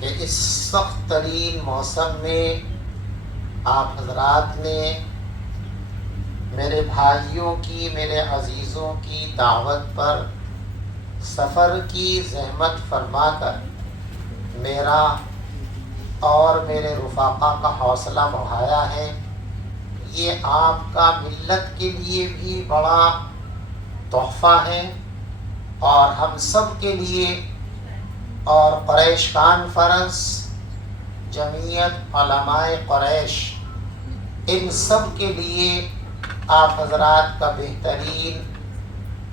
کہ اس سخت ترین موسم میں آپ حضرات نے میرے بھائیوں کی، میرے عزیزوں کی دعوت پر سفر کی زحمت فرما کر میرا اور میرے رفاقا کا حوصلہ بڑھایا ہے۔ یہ آپ کا ملت کے لیے بھی بڑا تحفہ ہے اور ہم سب کے لیے، اور قریش کانفرنس، جمعیت علماء قریش، ان سب کے لیے آپ حضرات کا بہترین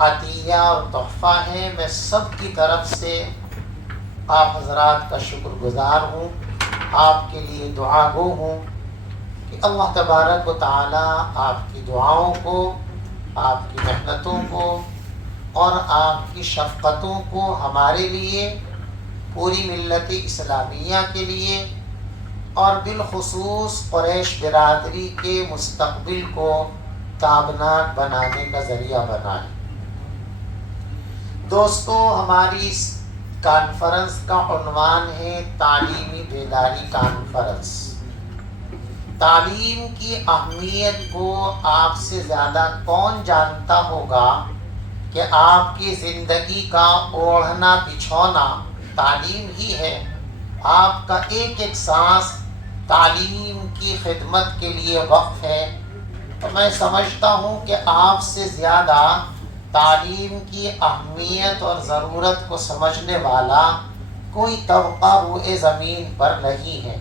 عطیہ اور تحفہ ہے۔ میں سب کی طرف سے آپ حضرات کا شکر گزار ہوں، آپ کے لیے دعا گو ہوں کہ اللہ تبارک و تعالی آپ کی دعاؤں کو، آپ کی محنتوں کو اور آپ کی شفقتوں کو ہمارے لیے، پوری ملت اسلامیہ کے لیے اور بالخصوص قریش برادری کے مستقبل کو تابناک بنانے کا ذریعہ بنائے۔ دوستو، ہماری اس کانفرنس کا عنوان ہے تعلیمی بیداری کانفرنس۔ تعلیم کی اہمیت کو آپ سے زیادہ کون جانتا ہوگا کہ آپ کی زندگی کا اوڑھنا بچھونا تعلیم ہی ہے۔ آپ کا ایک ایک سانس تعلیم کی خدمت کے لیے وقف ہے۔ تو میں سمجھتا ہوں کہ آپ سے زیادہ تعلیم کی اہمیت اور ضرورت کو سمجھنے والا کوئی طبقہ روئے زمین پر نہیں ہے۔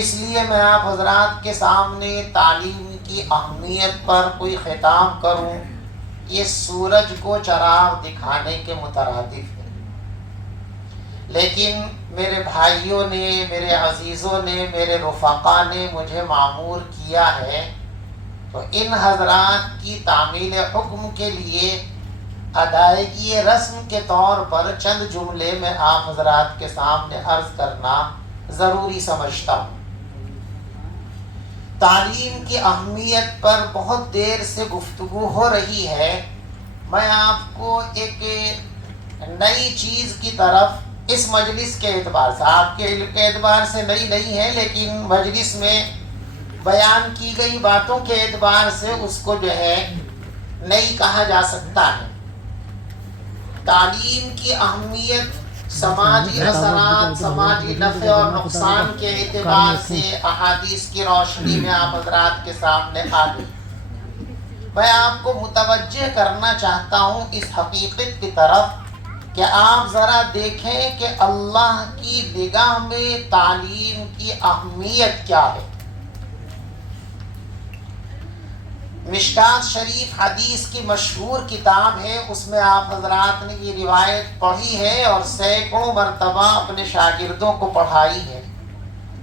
اس لیے میں آپ حضرات کے سامنے تعلیم کی اہمیت پر کوئی خطاب کروں، یہ سورج کو چراغ دکھانے کے مترادف ہے۔ لیکن میرے بھائیوں نے، میرے عزیزوں نے، میرے رفقا نے مجھے مامور کیا ہے، تو ان حضرات کی تعمیل حکم کے لیے ادائیگی رسم کے طور پر چند جملے میں آپ حضرات کے سامنے عرض کرنا ضروری سمجھتا ہوں۔ تعلیم کی اہمیت پر بہت دیر سے گفتگو ہو رہی ہے۔ میں آپ کو ایک نئی چیز کی طرف اس مجلس کے اعتبار سے، آپ کے علم کے اعتبار سے نئی نہیں ہے، لیکن مجلس میں بیان کی گئی باتوں کے اعتبار سے اس کو جو ہے نئی کہا جا سکتا ہے۔ تعلیم کی اہمیت سماجی اثرات، سماجی نفع اور نقصان کے اعتبار سے احادیث کی روشنی میں آپ حضرات کے سامنے آ گئی۔ میں آپ کو متوجہ کرنا چاہتا ہوں اس حقیقت کی طرف کہ آپ ذرا دیکھیں کہ اللہ کی نگاہ میں تعلیم کی اہمیت کیا ہے۔ مشکات شریف حدیث کی مشہور کتاب ہے، اس میں آپ حضرات نے یہ روایت پڑھی ہے اور سینکڑوں مرتبہ اپنے شاگردوں کو پڑھائی ہے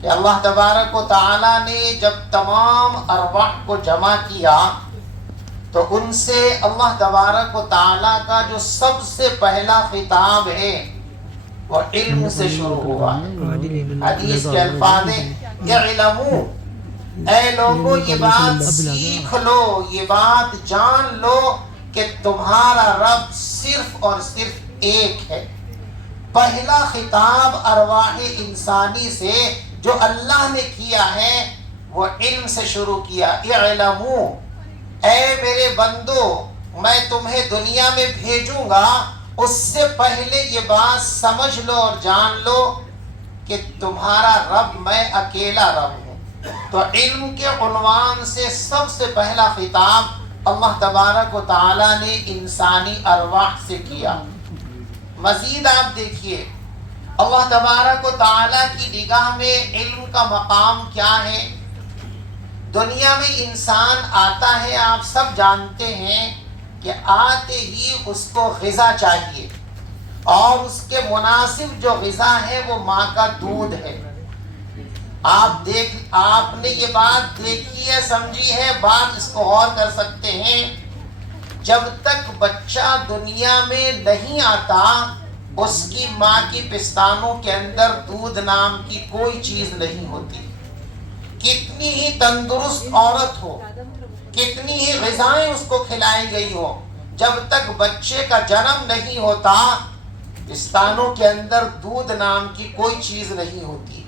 کہ اللہ تبارک و تعالی نے جب تمام ارواح کو جمع کیا تو ان سے اللہ تبارک و تعالی کا جو سب سے پہلا خطاب ہے وہ علم سے شروع ہوا ہے۔ حدیث کے الفاظ ہیں اعلموا، اے لوگوں یہ بات سیکھ لو، یہ بات جان لو کہ تمہارا رب صرف اور صرف ایک ہے۔ پہلا خطاب ارواح انسانی سے جو اللہ نے کیا ہے وہ علم سے شروع کیا۔ اعلموا، اے میرے بندو، میں تمہیں دنیا میں بھیجوں گا، اس سے پہلے یہ بات سمجھ لو اور جان لو کہ تمہارا رب میں اکیلا رب ہوں۔ تو علم کے عنوان سے سب سے پہلا خطاب اللہ تبارک و تعالی نے انسانی ارواح سے کیا۔ مزید آپ دیکھیے اللہ تبارک و تعالی کی نگاہ میں علم کا مقام کیا ہے۔ دنیا میں انسان آتا ہے، آپ سب جانتے ہیں کہ آتے ہی اس کو غذا چاہیے، اور اس کے مناسب جو غذا ہے وہ ماں کا دودھ ہے۔ آپ نے یہ بات دیکھی ہے، سمجھی ہے، بات اس کو غور کر سکتے ہیں۔ جب تک بچہ دنیا میں نہیں آتا اس کی ماں کی پستانوں کے اندر دودھ نام کی کوئی چیز نہیں ہوتی۔ کتنی ہی تندرست عورت ہو، کتنی ہی غذائیں اس کو کھلائی گئی ہو، جب تک بچے کا جنم نہیں ہوتا پستانوں کے اندر دودھ نام کی کوئی چیز نہیں ہوتی ہے.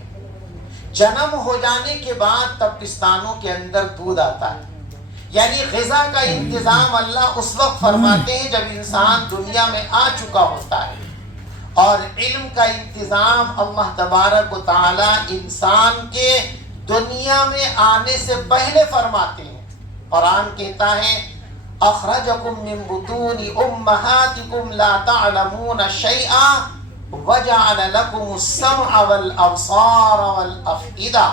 جنم ہو جانے کے بعد تب پستانوں کے اندر دودھ آتا ہے. یعنی غذا کا انتظام اللہ اس وقت فرماتے ہیں جب انسان دنیا میں آ چکا ہوتا ہے. اور علم کا انتظام اللہ تبارک و تعالی انسان کے دنیا میں آنے سے پہلے فرماتے ہیں. قرآن کہتا ہے اخرجکم من بطون امہاتکم لا تعلمون شیئا وجعل لکم السمع والابصار والافئدہ.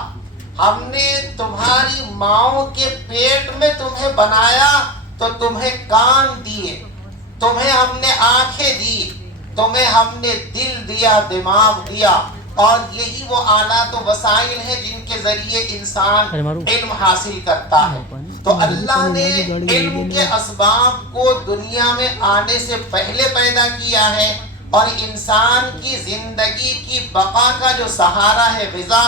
ہم نے تمہاری ماؤں کے پیٹ میں تمہیں بنایا تو تمہیں کان دیے، تمہیں ہم نے آنکھیں دی، تمہیں ہم نے دل دیا، دماغ دیا. اور یہی وہ آلات و وسائل ہیں جن کے ذریعے انسان علم حاصل کرتا ہے. تو اللہ نے علم کے اسباب کو دنیا میں آنے سے پہلے پیدا کیا ہے، اور انسان کی زندگی کی بقا کا جو سہارا ہے غذا،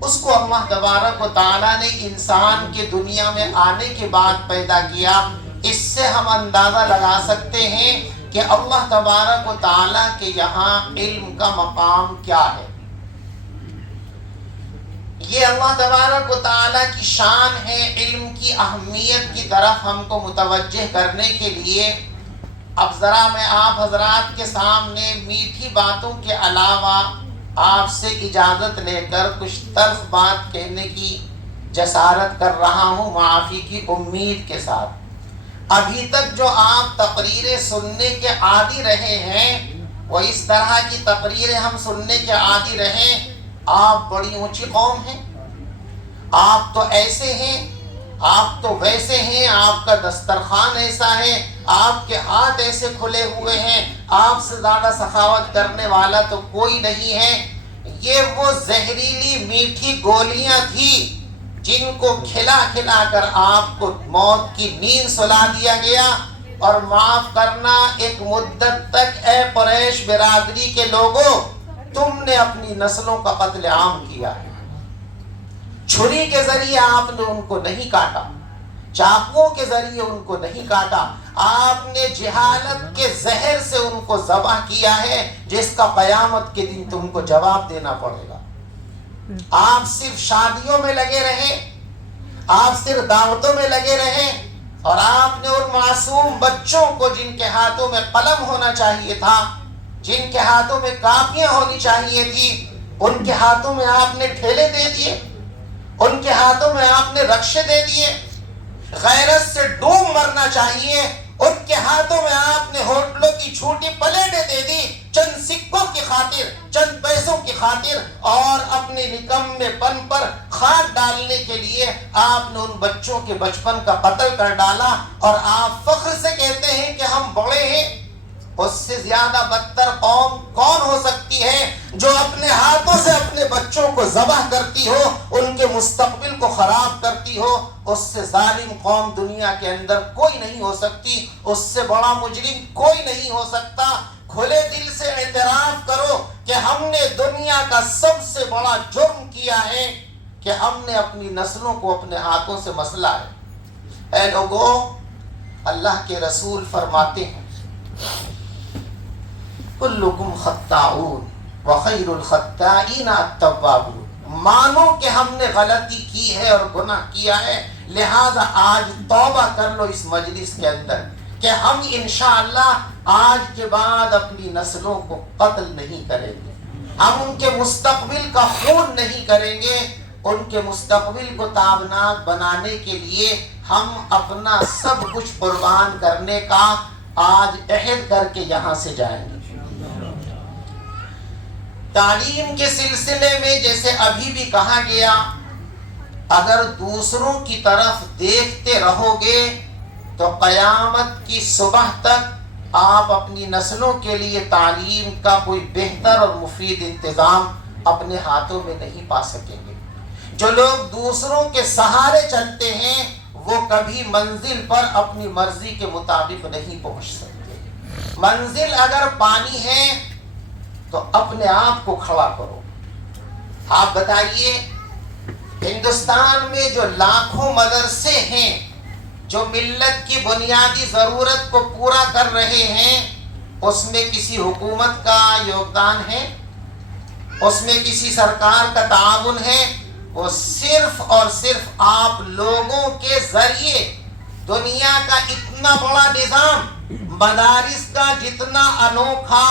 اس کو اللہ تبارک و تعالیٰ نے انسان کے دنیا میں آنے کے بعد پیدا کیا. اس سے ہم اندازہ لگا سکتے ہیں کہ اللہ تبارک و تعالیٰ کے یہاں علم کا مقام کیا ہے. یہ اللہ تبارک و تعالیٰ کی شان ہے. علم کی اہمیت کی طرف ہم کو متوجہ کرنے کے لیے اب ذرا میں آپ حضرات کے سامنے میٹھی باتوں کے علاوہ آپ سے اجازت لے کر کچھ تلخ بات کہنے کی جسارت کر رہا ہوں، معافی کی امید کے ساتھ. ابھی تک جو آپ تقریریں سننے کے عادی رہے ہیں، وہ اس طرح کی تقریریں ہم سننے کے عادی رہے. آپ بڑی اونچی قوم ہیں، آپ تو ایسے ہیں، آپ تو ویسے ہیں، آپ کا دسترخوان ایسا ہے، آپ کے ہاتھ ایسے کھلے ہوئے ہیں، آپ سے زیادہ سخاوت کرنے والا تو کوئی نہیں ہے. یہ وہ زہریلی میٹھی گولیاں تھی جن کو کھلا کھلا کر آپ کو موت کی نیند سلا دیا گیا. اور معاف کرنا، ایک مدت تک اے قریش برادری کے لوگوں، تم نے اپنی نسلوں کا قتل عام کیا ہے. چھری کے ذریعے آپ نے ان کو نہیں کاٹا، چاقوؤں کے ذریعے ان کو نہیں کاٹا، آپ نے جہالت کے زہر سے ان کو ذبح کیا ہے، جس کا قیامت کے دن تم کو جواب دینا پڑے گا. آپ صرف شادیوں میں لگے رہے، آپ صرف دعوتوں میں لگے رہے، اور آپ نے ان معصوم بچوں کو جن کے ہاتھوں میں قلم ہونا چاہیے تھا، جن کے ہاتھوں میں کاپیاں ہونی چاہیے تھی، ان کے ہاتھوں میں آپ نے ٹھیلے دے دیے، ان کے ہاتھوں میں آپ نے رکشے دے دیے. غیرت سے ڈوب مرنا چاہیے، ان کے ہاتھوں میں آپ نے ہوٹلوں کی چھوٹی پلیٹیں دے دی، چند سکوں کی خاطر، چند پیسوں کی خاطر، اور اپنے نکمے پن پر خاک ڈالنے کے لیے آپ نے ان بچوں کے بچپن کا قتل کر ڈالا. اور آپ فخر سے کہتے ہیں کہ ہم بڑے ہیں. اس سے زیادہ بدتر قوم کون ہو سکتی ہے جو اپنے ہاتھوں سے اپنے بچوں کو ذبح کرتی ہو، ان کے مستقبل کو خراب کرتی ہو. اس سے ظالم قوم دنیا کے اندر کوئی نہیں ہو سکتی، اس سے بڑا مجرم کوئی نہیں ہو سکتا. کھلے دل سے اعتراف کرو کہ ہم نے دنیا کا سب سے بڑا جرم کیا ہے کہ ہم نے اپنی نسلوں کو اپنے ہاتھوں سے مسلا ہے. اے لوگوں، اللہ کے رسول فرماتے ہیں کلکم خطاؤن وخیر الخطائین التوابون. مانو کہ ہم نے غلطی کی ہے اور گناہ کیا ہے، لہذا آج توبہ کر لو اس مجلس کے اندر کہ ہم انشاءاللہ آج کے بعد اپنی نسلوں کو قتل نہیں کریں گے، ہم ان کے مستقبل کا خون نہیں کریں گے. ان کے مستقبل کو تابناک بنانے کے لیے ہم اپنا سب کچھ قربان کرنے کا آج عہد کر کے یہاں سے جائیں گے. تعلیم کے سلسلے میں جیسے ابھی بھی کہا گیا، اگر دوسروں کی طرف دیکھتے رہو گے تو قیامت کی صبح تک آپ اپنی نسلوں کے لیے تعلیم کا کوئی بہتر اور مفید انتظام اپنے ہاتھوں میں نہیں پا سکیں گے. جو لوگ دوسروں کے سہارے چلتے ہیں وہ کبھی منزل پر اپنی مرضی کے مطابق نہیں پہنچ سکتے. منزل اگر پانی ہے تو اپنے آپ کو کھڑا کرو. آپ بتائیے، ہندوستان میں جو لاکھوں مدرسے ہیں جو ملت کی بنیادی ضرورت کو پورا کر رہے ہیں، اس میں کسی حکومت کا یوگدان ہے، اس میں کسی سرکار کا تعاون ہے، وہ صرف اور صرف آپ لوگوں کے ذریعے دنیا کا اتنا بڑا نظام، مدارس کا جتنا انوکھا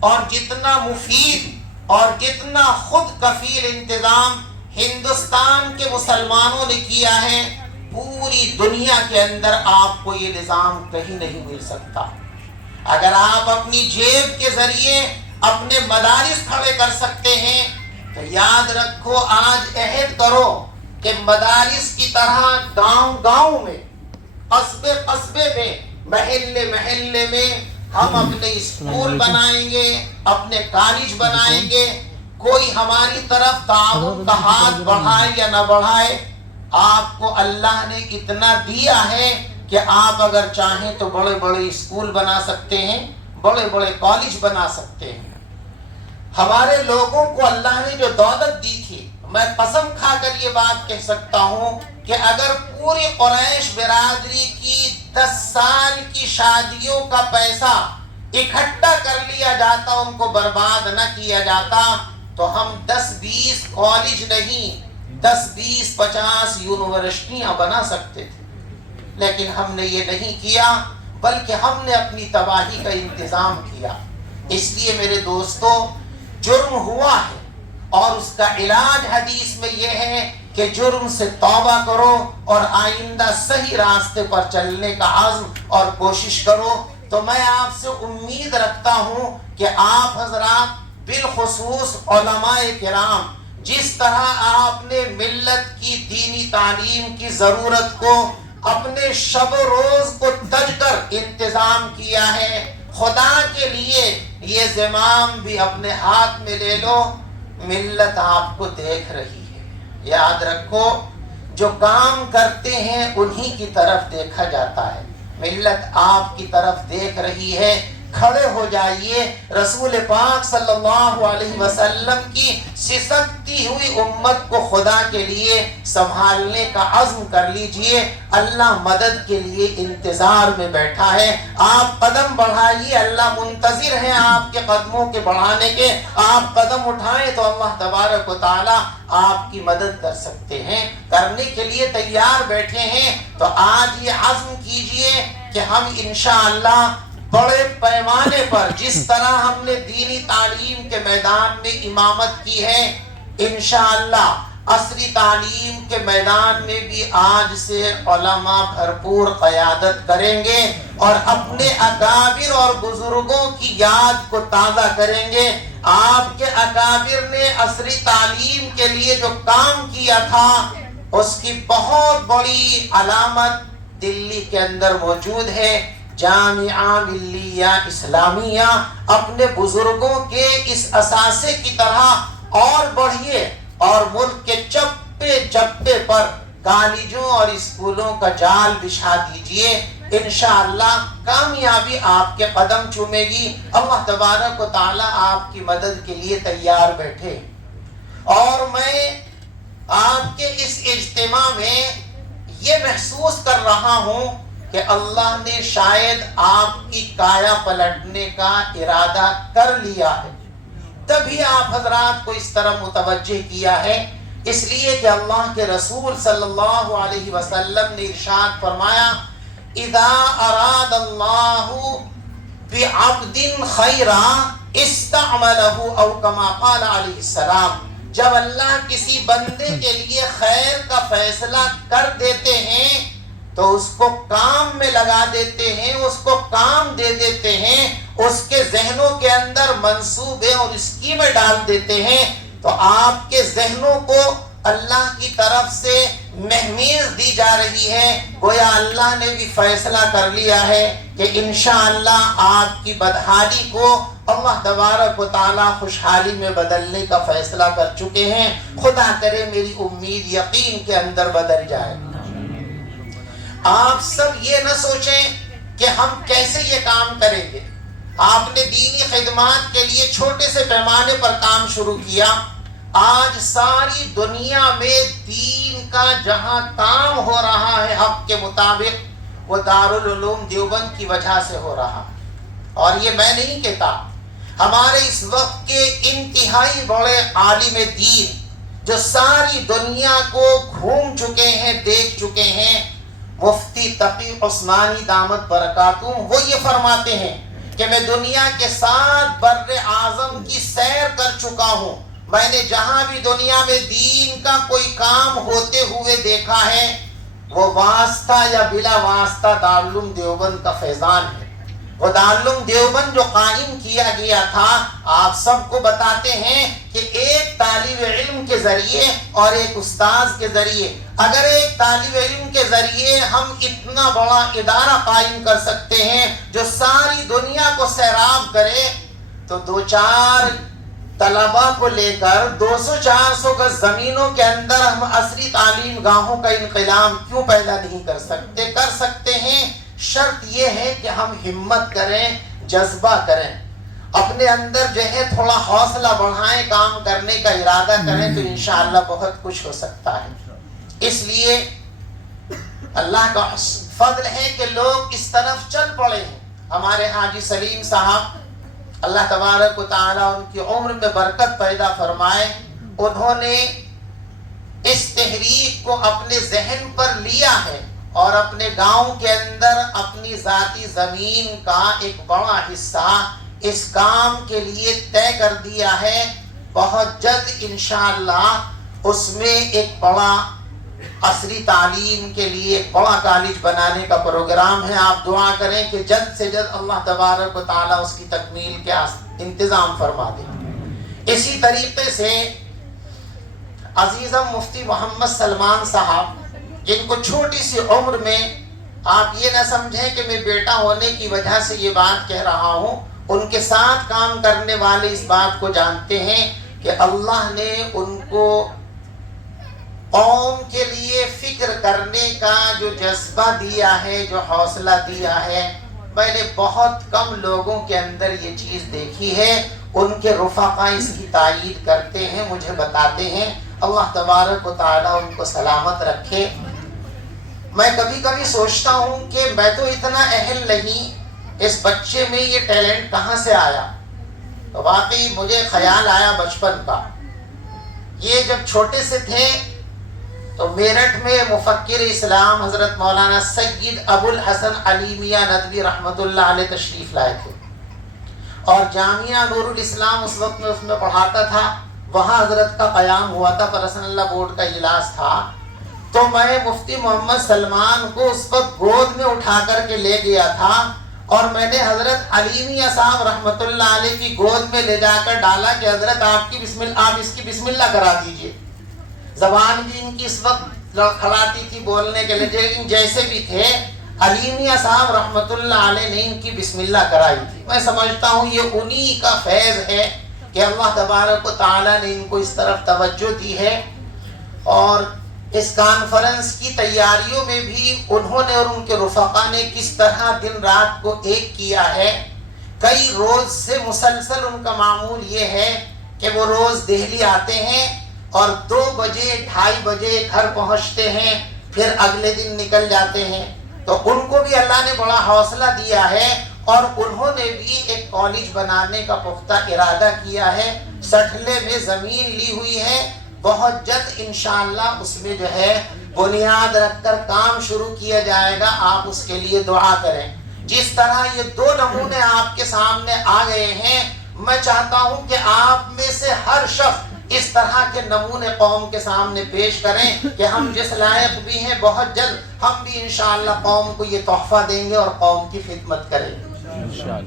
اور جتنا مفید اور جتنا خود کفیل انتظام ہندوستان کے مسلمانوں نے کیا ہے، پوری دنیا کے اندر آپ کو یہ نظام کہیں نہیں مل سکتا۔ اگر آپ اپنی جیب کے ذریعے اپنے مدارس کھڑے کر سکتے ہیں تو یاد رکھو، آج عہد کرو کہ مدارس کی طرح گاؤں گاؤں میں، قصبے قصبے میں، محلے محلے میں ہم اپنے اسکول بنائیں گے، اپنے کالج بنائیں گے۔ کوئی ہماری طرف تعاون کا ہاتھ بڑھائے یا نہ بڑھائے، آپ کو اللہ نے اتنا دیا ہے کہ آپ اگر چاہیں تو بڑے بڑے اسکول بنا سکتے ہیں، بڑے بڑے کالج بنا سکتے ہیں۔ ہمارے لوگوں کو اللہ نے جو دولت دی تھی، میں قسم کھا کر یہ بات کہہ سکتا ہوں کہ اگر پوری قریش برادری کی 10 سال کی شادیوں کا پیسہ اکٹھا کر لیا جاتا، ان کو برباد نہ کیا جاتا، تو ہم 10-20 کالج نہیں، 10-20-50 یونیورسٹیاں بنا سکتے تھے۔ لیکن ہم نے یہ نہیں کیا، بلکہ ہم نے اپنی تباہی کا انتظام کیا۔ اس لیے میرے دوستو، جرم ہوا ہے اور اس کا علاج حدیث میں یہ ہے کہ جرم سے توبہ کرو اور آئندہ صحیح راستے پر چلنے کا عزم اور کوشش کرو۔ تو میں آپ سے امید رکھتا ہوں کہ آپ حضرات، بالخصوص علماء کرام، جس طرح آپ نے ملت کی دینی تعلیم کی ضرورت کو اپنے شب و روز کو تج کر انتظام کیا ہے، خدا کے لیے یہ زمام بھی اپنے ہاتھ میں لے لو۔ ملت آپ کو دیکھ رہی ہے، یاد رکھو، جو کام کرتے ہیں انہی کی طرف دیکھا جاتا ہے۔ ملت آپ کی طرف دیکھ رہی ہے، کھڑے ہو جائیے، رسول پاک صلی اللہ علیہ وسلم کی سسکتی ہوئی امت کو خدا کے لیے سنبھالنے کا عزم کر لیجئے۔ اللہ مدد کے لیے انتظار میں بیٹھا ہے، آپ قدم بڑھائیے، اللہ منتظر ہے آپ کے قدموں کے بڑھانے کے۔ آپ قدم اٹھائیں تو اللہ تبارک و تعالی آپ کی مدد کر سکتے ہیں، کرنے کے لیے تیار بیٹھے ہیں۔ تو آج یہ عزم کیجئے کہ ہم انشاءاللہ بڑے پیمانے پر، جس طرح ہم نے دینی تعلیم کے میدان میں امامت کی ہے، انشاءاللہ عصری تعلیم کے میدان میں بھی آج سے علماء بھرپور قیادت کریں گے اور اپنے اکابر اور بزرگوں کی یاد کو تازہ کریں گے۔ آپ کے اکابر نے عصری تعلیم کے لیے جو کام کیا تھا، اس کی بہت بڑی علامت دلی کے اندر موجود ہے۔ جامعہ ملیہ اسلامیہ، اپنے بزرگوں کے اس اثاثے کی طرح اور بڑھیے اور ملک کے چپے چپے پر کالجوں اور اسکولوں کا جال بچھا دیجئے۔ انشاءاللہ کامیابی آپ کے قدم چومے گی۔ اللہ تبارک و تعالی آپ کی مدد کے لیے تیار بیٹھے۔ اور میں آپ کے اس اجتماع میں یہ محسوس کر رہا ہوں کہ اللہ نے شاید آپ کی کایا پلٹنے کا ارادہ کر لیا ہے، تبھی آپ حضرات کو اس طرح متوجہ کیا ہے۔ اس لیے کہ اللہ کے رسول صلی اللہ علیہ وسلم نے ارشاد فرمایا، اذا اراد اللہ بعبد خیرا استعملہ، او کما قال علیہ السلام، جب اللہ کسی بندے کے لیے خیر کا فیصلہ کر دیتے ہیں تو اس کو کام میں لگا دیتے ہیں، اس کو کام دے دیتے ہیں، اس کے ذہنوں کے اندر منصوبے اور اسکیمیں ڈال دیتے ہیں۔ تو آپ کے ذہنوں کو اللہ کی طرف سے مہمیز دی جا رہی ہے، گویا اللہ نے بھی فیصلہ کر لیا ہے کہ انشاءاللہ آپ کی بدحالی کو اللہ تبارک و تعالی خوشحالی میں بدلنے کا فیصلہ کر چکے ہیں۔ خدا کرے میری امید یقین کے اندر بدل جائے۔ آپ سب یہ نہ سوچیں کہ ہم کیسے یہ کام کریں گے۔ آپ نے دینی خدمات کے لیے چھوٹے سے پیمانے پر کام شروع کیا۔ آج ساری دنیا میں دین کا جہاں کام ہو رہا ہے حق کے مطابق، وہ دارالعلوم دیوبند کی وجہ سے ہو رہا۔ اور یہ میں نہیں کہتا، ہمارے اس وقت کے انتہائی بڑے عالم دین جو ساری دنیا کو گھوم چکے ہیں، دیکھ چکے ہیں، مفتی تقی عثمانی دامت برکاتہم، وہ یہ فرماتے ہیں کہ میں دنیا کے 7 بر اعظم کی سیر کر چکا ہوں، میں نے جہاں بھی دنیا میں دین کا کوئی کام ہوتے ہوئے دیکھا ہے وہ واسطہ یا بلا واسطہ دارالعلوم دیوبند کا فیضان ہے۔ وہ دارالعلوم دیوبند جو قائم کیا گیا تھا، آپ سب کو بتاتے ہیں کہ ایک طالب علم کے ذریعے اور ایک استاذ کے ذریعے، اگر ایک طالب علم کے ذریعے ہم اتنا بڑا ادارہ قائم کر سکتے ہیں جو ساری دنیا کو سیراب کرے، تو 2-4 طلباء کو لے کر 200-400 گز زمینوں کے اندر ہم عصری تعلیم گاہوں کا انقلاب کیوں پیدا نہیں کر سکتے؟ کر سکتے ہیں، شرط یہ ہے کہ ہم ہمت کریں، جذبہ کریں، اپنے اندر جو ہے تھوڑا حوصلہ بڑھائیں، کام کرنے کا ارادہ کریں، تو انشاءاللہ بہت کچھ ہو سکتا ہے۔ اس لیے اللہ کا فضل ہے کہ لوگ اس طرف چل پڑے ہیں۔ ہمارے حاجی سلیم صاحب، اللہ تبارک و تعالیٰ ان کی عمر میں برکت پیدا فرمائے، انہوں نے اس تحریک کو اپنے ذہن پر لیا ہے اور اپنے گاؤں کے اندر اپنی ذاتی زمین کا ایک بڑا حصہ اس کام کے لیے طے کر دیا ہے۔ بہت جلد انشاءاللہ اس میں ایک بڑا عصری تعلیم کے لیے ایک بڑا کالج بنانے کا پروگرام ہے۔ آپ دعا کریں کہ جلد سے جلد اللہ تبارک و تعالیٰ اس کی تکمیل کے انتظام فرما دے۔ اسی طریقے سے عزیزم مفتی محمد سلمان صاحب، جن کو چھوٹی سی عمر میں، آپ یہ نہ سمجھیں کہ میں بیٹا ہونے کی وجہ سے یہ بات کہہ رہا ہوں، ان کے ساتھ کام کرنے والے اس بات کو جانتے ہیں کہ اللہ نے ان کو قوم کے لیے فکر کرنے کا جو جذبہ دیا ہے، جو حوصلہ دیا ہے، میں نے بہت کم لوگوں کے اندر یہ چیز دیکھی ہے۔ ان کے رفقا اس کی تائید کرتے ہیں، مجھے بتاتے ہیں، اللہ تبارک و تعالیٰ ان کو سلامت رکھے۔ میں کبھی کبھی سوچتا ہوں کہ میں تو اتنا اہل نہیں، اس بچے میں یہ ٹیلنٹ کہاں سے آیا؟ تو واقعی مجھے خیال آیا بچپن کا۔ یہ جب چھوٹے سے تھے تو میرٹھ میں مفکر اسلام حضرت مولانا سید ابو الحسن علی میاں ندوی رحمۃ اللہ علیہ تشریف لائے تھے، اور جامعہ نور الاسلام اس وقت میں اس میں پڑھاتا تھا، وہاں حضرت کا قیام ہوا تھا، پرسن اللہ بورڈ کا اجلاس تھا، تو میں مفتی محمد سلمان کو اس وقت گود میں اٹھا کر کے لے گیا تھا، اور میں نے حضرت علی میاں صاحب رحمۃ اللہ علیہ کی گود میں لے جا کر ڈالا کہ حضرت آپ اس کی بسم اللہ کرا دیجئے۔ زبان بھی ان کی اس وقت کھڑاتی تھی بولنے کے لیے، لیکن جیسے بھی تھے علی میاں صاحب رحمۃ اللہ علیہ نے ان کی بسم اللہ کرائی تھی۔ میں سمجھتا ہوں یہ انہی کا فیض ہے کہ اللہ تبارک و تعالیٰ نے ان کو اس طرف توجہ دی ہے۔ اور اس کانفرنس کی تیاریوں میں بھی انہوں نے اور ان کے رفقا نے کس طرح دن رات کو ایک کیا ہے۔ کئی روز سے مسلسل ان کا معمول یہ ہے کہ وہ روز دہلی آتے ہیں اور 2 بجے 2:30 بجے گھر پہنچتے ہیں، پھر اگلے دن نکل جاتے ہیں۔ تو ان کو بھی اللہ نے بڑا حوصلہ دیا ہے، اور انہوں نے بھی ایک کالج بنانے کا پختہ ارادہ کیا ہے۔ سٹھلے میں زمین لی ہوئی ہے، بہت جلد انشاءاللہ اس میں جو ہے بنیاد رکھ کر کام شروع کیا جائے گا۔ آپ اس کے لیے دعا کریں۔ جس طرح یہ 2 نمونے آپ کے سامنے آ گئے ہیں، میں چاہتا ہوں کہ آپ میں سے ہر شخص اس طرح کے نمونے قوم کے سامنے پیش کریں کہ ہم جس لائق بھی ہیں، بہت جلد ہم بھی انشاءاللہ قوم کو یہ تحفہ دیں گے اور قوم کی خدمت کریں گے۔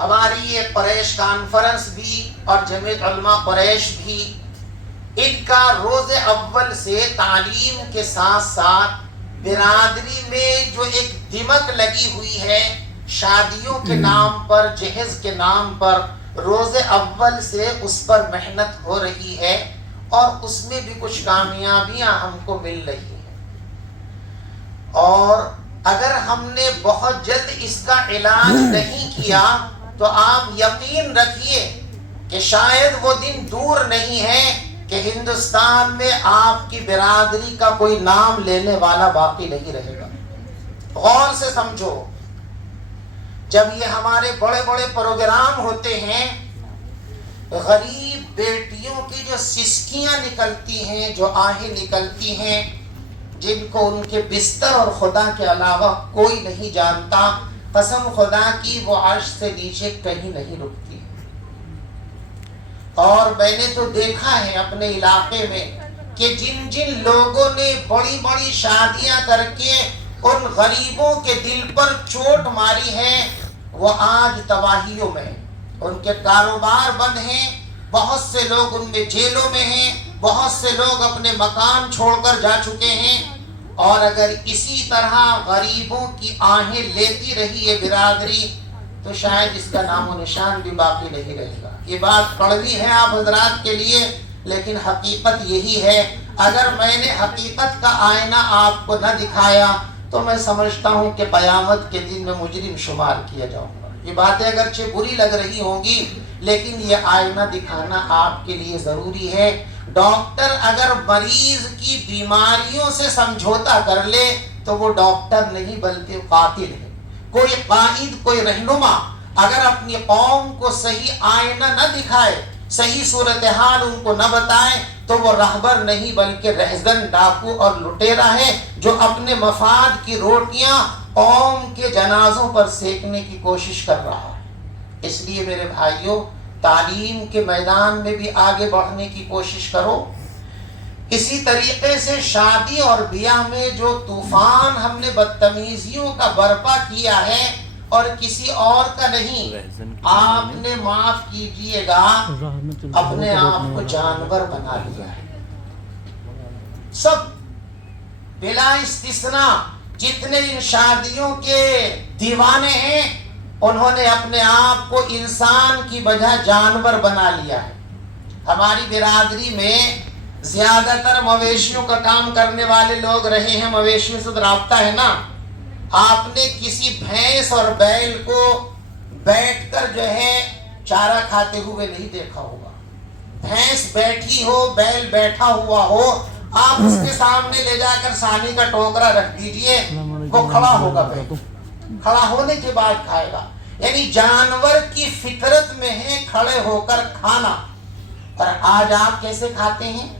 ہماری یہ قریش کانفرنس بھی اور جمعیت علماء قریش بھی، ان کا روز اول سے تعلیم کے ساتھ ساتھ برادری میں جو ایک دمک لگی ہوئی ہے، شادیوں کے نام پر، جہیز کے نام پر، روز اول سے اس پر محنت ہو رہی ہے، اور اس میں بھی کچھ کامیابیاں ہم کو مل رہی ہیں۔ اور اگر ہم نے بہت جلد اس کا علاج نہیں کیا تو آپ یقین رکھیے کہ شاید وہ دن دور نہیں ہے کہ ہندوستان میں آپ کی برادری کا کوئی نام لینے والا باقی نہیں رہے گا۔ غور سے سمجھو، جب یہ ہمارے بڑے بڑے پروگرام ہوتے ہیں، غریب بیٹیوں کی جو سسکیاں نکلتی ہیں، جو آہیں نکلتی ہیں، جن کو ان کے بستر اور خدا کے علاوہ کوئی نہیں جانتا، قسم خدا کی وہ عرش سے نیچے کہیں نہیں رکتی۔ اور میں نے تو دیکھا ہے اپنے علاقے میں کہ جن جن لوگوں نے بڑی بڑی شادیاں کر کے ان غریبوں کے دل پر چوٹ ماری ہے، وہ آج تباہیوں میں، ان کے کاروبار بند ہیں، بہت سے لوگ ان میں جیلوں میں ہیں، بہت سے لوگ اپنے مکان چھوڑ کر جا چکے ہیں۔ اور اگر اسی طرح غریبوں کی آہیں لیتی رہی ہے برادری، تو شاید اس کا نام و نشان بھی باقی نہیں رہے گا۔ یہ بات کڑوی ہے آپ حضرات کے لیے، لیکن حقیقت یہی ہے۔ اگر میں نے حقیقت کا آئینہ آپ کو نہ دکھایا تو میں سمجھتا ہوں کہ قیامت کے دن میں مجرم شمار کیا جاؤں گا۔ یہ باتیں اگرچہ بری لگ رہی ہوں گی، لیکن یہ آئینہ دکھانا آپ کے لیے ضروری ہے۔ ڈاکٹر اگر مریض کی بیماریوں سے سمجھوتا کر لے تو وہ ڈاکٹر نہیں بلکہ قاتل ہے۔ کوئی قائد، کوئی رہنما اگر اپنی قوم کو صحیح آئینہ نہ دکھائے، صحیح صورتحال ان کو نہ بتائے، تو وہ رہبر نہیں بلکہ رہزن، ڈاکو اور لٹیرا ہے، جو اپنے مفاد کی روٹیاں قوم کے جنازوں پر سینکنے کی کوشش کر رہا ہے۔ اس لیے میرے بھائیوں، تعلیم کے میدان میں بھی آگے بڑھنے کی کوشش کرو۔ اسی طریقے سے شادی اور بیاہ میں جو طوفان ہم نے بدتمیزیوں کا برپا کیا ہے اور کسی اور کا نہیں، آپ نے معاف کیجئے گا اپنے آپ کو جانور بنا لیا ہے۔ سب بلا استثناء جتنے ان شادیوں کے دیوانے ہیں، انہوں نے اپنے آپ کو انسان کی بجائے جانور بنا لیا ہے۔ ہماری برادری میں زیادہ تر مویشیوں کا کام کرنے والے لوگ رہے ہیں، مویشیوں سے رابطہ ہے نا۔ آپ نے کسی بھینس اور بیل کو بیٹھ کر جو ہے چارہ کھاتے ہوئے نہیں دیکھا ہوگا۔ بھینس بیٹھی ہو، بیل بیٹھا ہوا ہو، آپ اس کے سامنے لے جا کر سانی کا ٹوکرا رکھ دیجئے، وہ کھڑا ہوگا، بیٹھ کھڑا ہونے کے بعد کھائے گا۔ یعنی جانور کی فطرت میں ہے کھڑے ہو کر کھانا۔ اور آج آپ کیسے کھاتے ہیں؟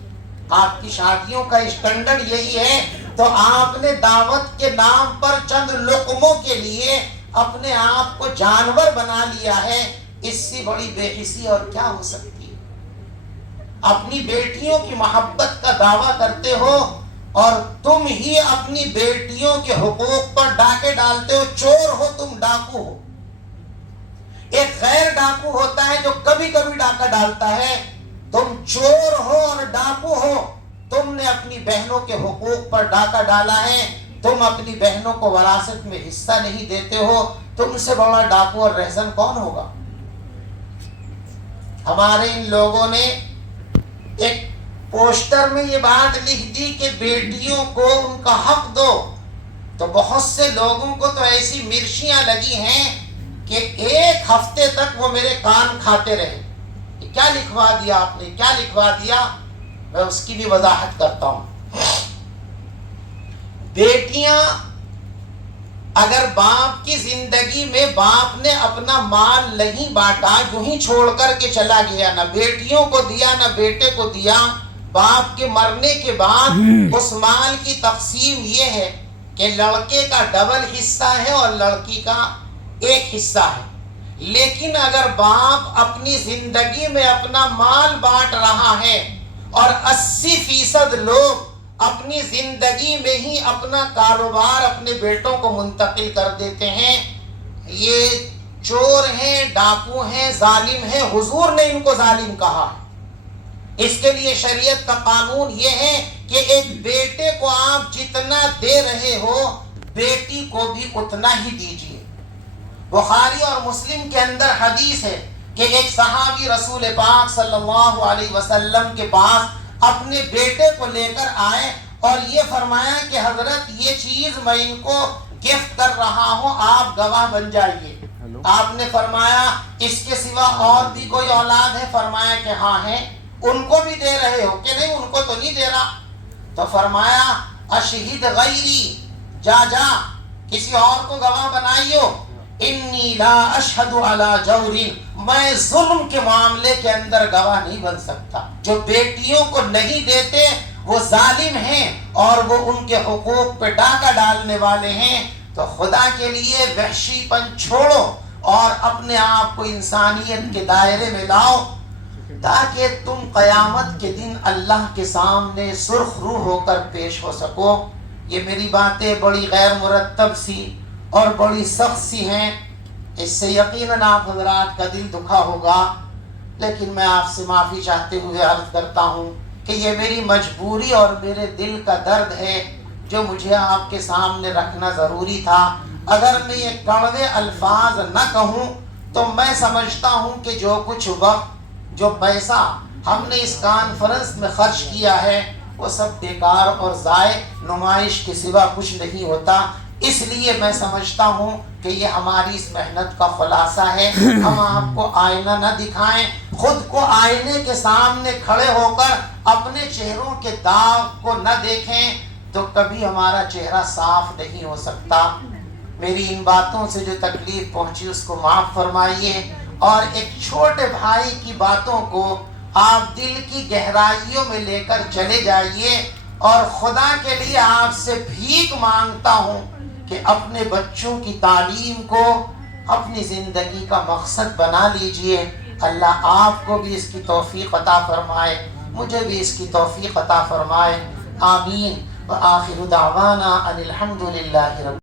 آپ کی شادیوں کا اسٹینڈرڈ یہی ہے، تو آپ نے دعوت کے نام پر چند لقموں کے لیے اپنے آپ کو جانور بنا لیا ہے۔ اس سے بڑی بے حسی اور کیا ہو سکتی ہے؟ اپنی بیٹیوں کی محبت کا دعویٰ کرتے ہو اور تم ہی اپنی بیٹیوں کے حقوق پر ڈاکے ڈالتے ہو۔ چور ہو تم، ڈاکو ہو۔ ایک غیر ڈاکو ہوتا ہے جو کبھی کبھی ڈاکہ ڈالتا ہے، تم چور ہو اور ڈاکو ہو۔ تم نے اپنی بہنوں کے حقوق پر ڈاکہ ڈالا ہے، تم اپنی بہنوں کو وراثت میں حصہ نہیں دیتے ہو۔ تم سے بڑا ڈاکو اور رہزن کون ہوگا؟ ہمارے ان لوگوں نے ایک پوسٹر میں یہ بات لکھ دی کہ بیٹیوں کو ان کا حق دو، تو بہت سے لوگوں کو تو ایسی مرچیاں لگی ہیں کہ ایک ہفتے تک وہ میرے کان کھاتے رہے۔ کیا لکھوا دیا آپ نے، کیا لکھوا دیا؟ میں اس کی بھی وضاحت کرتا ہوں۔ بیٹیاں اگر باپ کی زندگی میں باپ نے اپنا مال نہیں بانٹا، جو ہی چھوڑ کر کے چلا گیا، نہ بیٹیوں کو دیا نہ بیٹے کو دیا، باپ کے مرنے کے بعد اس مال کی تقسیم یہ ہے کہ لڑکے کا ڈبل حصہ ہے اور لڑکی کا ایک حصہ ہے۔ لیکن اگر باپ اپنی زندگی میں اپنا مال بانٹ رہا ہے اور 80% لوگ اپنی زندگی میں ہی اپنا کاروبار اپنے بیٹوں کو منتقل کر دیتے ہیں، یہ چور ہیں، ڈاکو ہیں، ظالم ہیں۔ حضور نے ان کو ظالم کہا۔ اس کے لیے شریعت کا قانون یہ ہے کہ ایک بیٹے کو آپ جتنا دے رہے ہو، بیٹی کو بھی اتنا ہی دیجیے۔ بخاری اور مسلم کے اندر حدیث ہے کہ ایک صحابی رسول پاک صلی اللہ علیہ وسلم کے پاس اپنے بیٹے کو لے کر آئے اور یہ فرمایا کہ حضرت یہ چیز میں ان کو گفٹ کر رہا ہوں، آپ گواہ بن جائیے۔ آپ نے فرمایا اس کے سوا اور بھی کوئی اولاد ہے؟ فرمایا کہ ہاں ہے۔ ان کو بھی دے رہے ہو؟ کہ نہیں، ان کو تو نہیں دے رہا۔ تو فرمایا اشہد غیری، جا کسی اور کو گواہ بنائیو۔ انی لا اشہد علی جور، میں ظلم کے معاملے کے اندر گواہ نہیں بن سکتا. جو بیٹیوں کو نہیں دیتے وہ ظالم ہیں اور وہ ان کے حقوق پہ ڈاکہ ڈالنے والے ہیں. تو خدا کے لیے وحشی پن چھوڑو اور اپنے آپ کو انسانیت کے دائرے میں لاؤ، تاکہ تم قیامت کے دن اللہ کے سامنے سرخ روح ہو کر پیش ہو سکو. یہ میری باتیں بڑی غیر مرتب سی اور بڑی سخت سی ہیں، اس سے یقیناً آپ حضرات کا دل دکھا ہوگا، لیکن میں آپ سے معافی چاہتے ہوئے عرض کرتا ہوں کہ یہ میری مجبوری اور میرے دل کا درد ہے جو مجھے آپ کے سامنے رکھنا ضروری تھا. اگر میں یہ کڑوے الفاظ نہ کہوں تو میں سمجھتا ہوں کہ جو کچھ وقت، جو پیسہ ہم نے اس کانفرنس میں خرچ کیا ہے وہ سب بیکار اور ضائع، نمائش کے سوا کچھ نہیں ہوتا. اس لیے میں سمجھتا ہوں کہ یہ ہماری اس محنت کا خلاصہ ہے. ہم آپ کو آئینہ نہ دکھائیں، خود کو آئینے کے سامنے کھڑے ہو کر اپنے چہروں کے داغ کو نہ دیکھیں تو کبھی ہمارا چہرہ صاف نہیں ہو سکتا. میری ان باتوں سے جو تکلیف پہنچی اس کو معاف فرمائیے، اور ایک چھوٹے بھائی کی باتوں کو آپ دل کی گہرائیوں میں لے کر چلے جائیے. اور خدا کے لیے آپ سے بھیک مانگتا ہوں کہ اپنے بچوں کی تعلیم کو اپنی زندگی کا مقصد بنا لیجئے. اللہ آپ کو بھی اس کی توفیق عطا فرمائے، مجھے بھی اس کی توفیق عطا فرمائے. آمین. وآخر دعوانا ان الحمد للہ رب